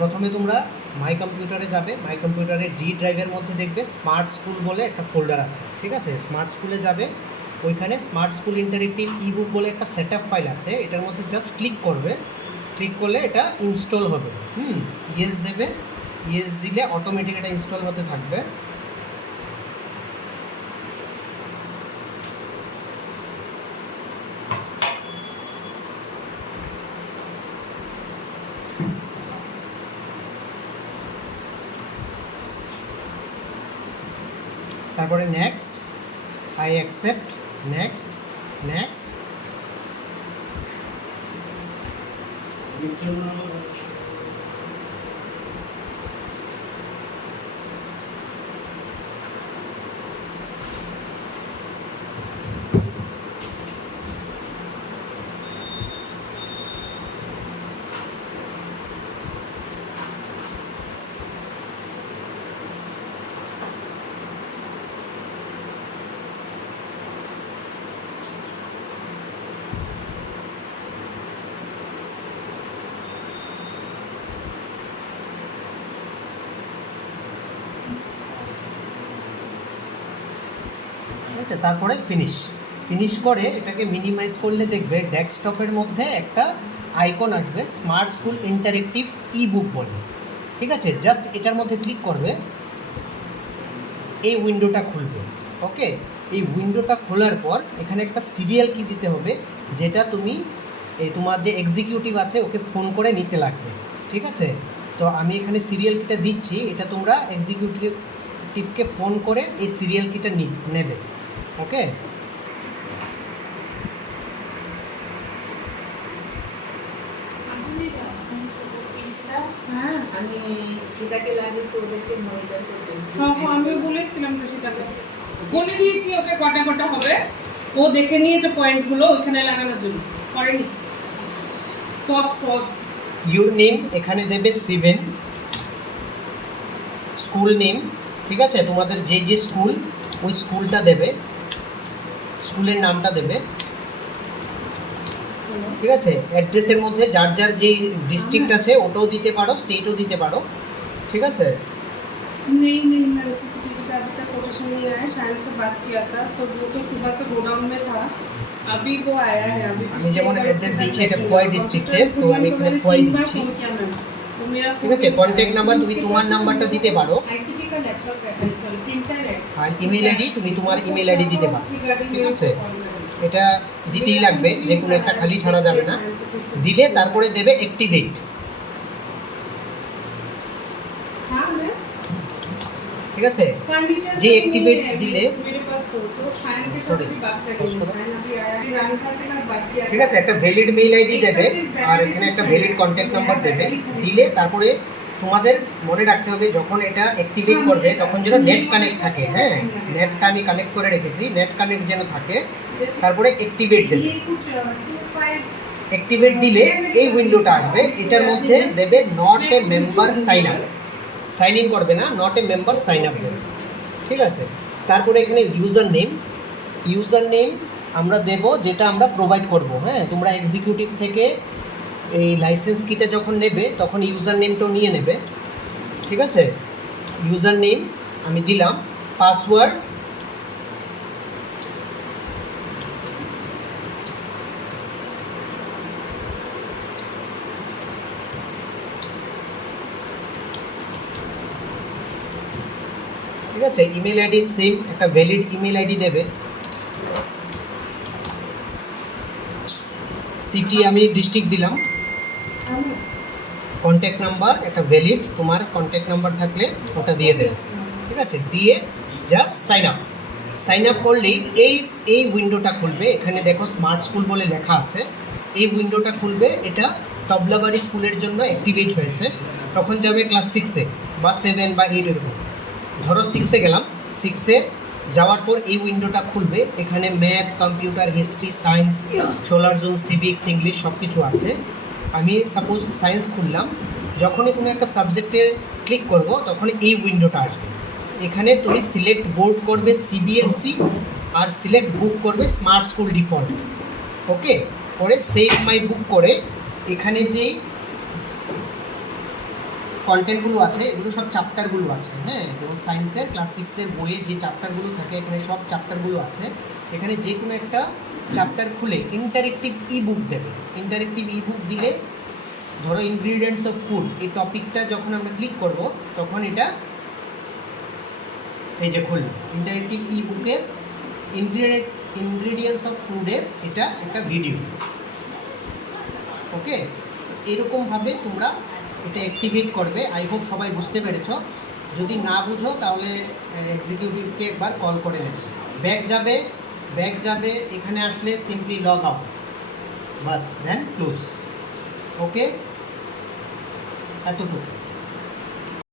প্রথমে তোমরা মাই কম্পিউটারে যাবে, মাই কম্পিউটারে ডি ড্রাইভের মধ্যে দেখবে স্মার্ট স্কুল বলে একটা ফোল্ডার আছে, ঠিক আছে? স্মার্ট স্কুলে যাবে, ওইখানে স্মার্ট স্কুল ইন্টারেক্টিভ ইবুক বলে একটা সেট আপ ফাইল আছে, এটার মধ্যে জাস্ট ক্লিক করবে, ক্লিক করলে এটা ইনস্টল হবে। ইয়েস দেবে, ইয়েস দিলে অটোমেটিক এটা ইনস্টল হতে থাকবে। তারপরে next, I accept, next, next. ঠিক আছে, তারপরে ফিনিশ করে এটাকে মিনিমাইজ করলে দেখবে ডেস্কটপের মধ্যে একটা আইকন আসবে স্মার্ট স্কুল ইন্টারেক্টিভ ই বুক বলে, ঠিক আছে? জাস্ট এটার মধ্যে ক্লিক করবে, এই উইন্ডোটা খুলবে। ওকে, এই উইন্ডোটা খোলার পর এখানে একটা সিরিয়াল কি দিতে হবে, যেটা তুমি এই তোমার যে এক্সিকিউটিভ আছে ওকে ফোন করে নিতে লাগবে, ঠিক আছে? তো আমি এখানে সিরিয়াল কিটা দিচ্ছি, এটা তোমরা এক্সিকিউটিভকে ফোন করে এই সিরিয়াল কিটা নেবে। ওকে, আমি সেটাকে লাগিয়েছি ওদেরকে মনিটর করতে। আমিও বলেছিলাম তো সেটাকে বলে দিয়েছি ওকে কটা কটা হবে, ও দেখে নিয়েছে পয়েন্টগুলো ওইখানে লাগানোর জন্য, করেনি। পজ ইউর নেম এখানে দেবে 7, স্কুল নেম, ঠিক আছে? তোমাদের যে যে স্কুল, ওই স্কুলটা দেবে, স্কুলের নামটা দেবে, ঠিক আছে? অ্যাড্রেসের মধ্যে যার যার যে ডিস্ট্রিক্ট আছে ওটাও দিতে পারো, স্টেটও দিতে পারো, ঠিক আছে? नहीं मैं सीसीटीवी का अभी तक कोटेशन नहीं आया, शायद से बात किया था तो वो तो सुबह से गोडाउन में था, अभी वो आया है। अभी আমি যেমন অ্যাড্রেস দিচ্ছি এটা খোয়াই ডিস্ট্রিক্টে, তো আমি এখানে খোয়াই দিচ্ছি, ঠিক আছে? কন্ট্যাক্ট নাম্বার তুমি তোমার নাম্বারটা দিতে পারো, आईसीटी का लैपटॉप है, सॉरी प्रिंटर है, আর ইমেল আইডি তুমি তোমার ইমেল আইডি দিতে পারো, ঠিক আছে? এটা দিতেই লাগবে, যে কোনো একটা খালি ছাড়া যাবে না। দিলে তারপরে দেবে অ্যাক্টিভেট, ঠিক আছে? যে অ্যাক্টিভেট দিলে ঠিক আছে, একটা ভ্যালিড মেইল আইডি দেবে আর এখানে একটা ভ্যালিড কন্ট্যাক্ট নাম্বার দেবে। দিলে তারপরে তোমাদের মনে রাখতে হবে যখন এটা অ্যাক্টিভেট করবে তখন যেন নেট কানেক্ট থাকে। হ্যাঁ, নেটটা আমি কানেক্ট করে রেখেছি, নেট কানেক্ট যেন থাকে। তারপরে অ্যাক্টিভেট দেবে, অ্যাক্টিভেট দিলে এই উইন্ডোটা আসবে, এটার মধ্যে দেবে not a member sign up, sign in করবে না, not a member sign up দেবে, ঠিক আছে? তারপরে এখানে ইউজার নেম আমরা দেব যেটা আমরা প্রোভাইড করব। হ্যাঁ, তোমরা এক্সিকিউটিভ থেকে এই লাইসেন্স কিটা যখন নেবে তখন ইউজার নেমটাও নিয়ে নেবে, ঠিক আছে? ইউজার নেম আমি দিলাম, পাসওয়ার্ড ঠিক আছে? ইমেল আইডি সেম, একটা ভ্যালিড ইমেল আইডি দেবে। সিটি আমি ডিস্ট্রিক্ট দিলাম, কন্ট্যাক্ট নাম্বার একটা ভ্যালিড, তোমার কন্ট্যাক্ট নাম্বার থাকলে ওটা দিয়ে দেবে, ঠিক আছে? দিয়ে জাস্ট সাইন আপ করলেই এই উইন্ডোটা খুলবে। এখানে দেখো স্মার্ট স্কুল বলে লেখা আছে, এই উইন্ডোটা খুলবে। এটা তবলাবাড়ি স্কুলের জন্য অ্যাক্টিভেট হয়েছে, তখন যাবে ক্লাস 6-এ বা 7 বা 8 এরকম। ধরো 6-এ গেলাম, 6-এ যাওয়ার পর এই উইন্ডোটা খুলবে। এখানে math, computer, history, science, solar zone, civics, English সব কিছু আছে। আমি সাপোজ সায়েন্স খুললাম, যখনই কোনো একটা সাবজেক্টে ক্লিক করব তখন এই উইন্ডোটা আসবে। এখানে তুমি সিলেক্ট বোর্ড করবে সিবিএসসি আর সিলেক্ট বুক করবে স্মার্ট স্কুল ডিফল্ট। ওকে, করে সেভ মাই বুক করে এখানে যেই কন্টেন্টগুলো আছে এগুলো সব চ্যাপ্টারগুলো আছে, হ্যাঁ, যেমন সায়েন্সের ক্লাস 6-এর বইয়ে যে চ্যাপ্টারগুলো থাকে এখানে সব চ্যাপ্টারগুলো আছে। এখানে যে কোনো একটা চ্যাপ্টার খুলে ইন্টারেক্টিভ ই বুক দেবে। ইন্টারেক্টিভ ই বুক দিলে ধরো ইনগ্রিডিয়েন্টস অফ ফুড, এই টপিকটা যখন আমরা ক্লিক করব তখন এটা এই যে খুলবে ইন্টারেক্টিভ ই বুকের ইনগ্রিডিয়েন্টস অফ ফুডের এটা একটা ভিডিও। ওকে, এরকমভাবে তোমরা এটা অ্যাক্টিভেট করবে। আই হোপ সবাই বুঝতে পেরেছো। যদি না বুঝো তাহলে এক্সিকিউটিভকে একবার কল করে নেবে। ব্যাক যাবে, এখানে আসলে সিম্পলি লগ আউট, বাস, দেন ক্লোজ। ওকে, এতটুকু।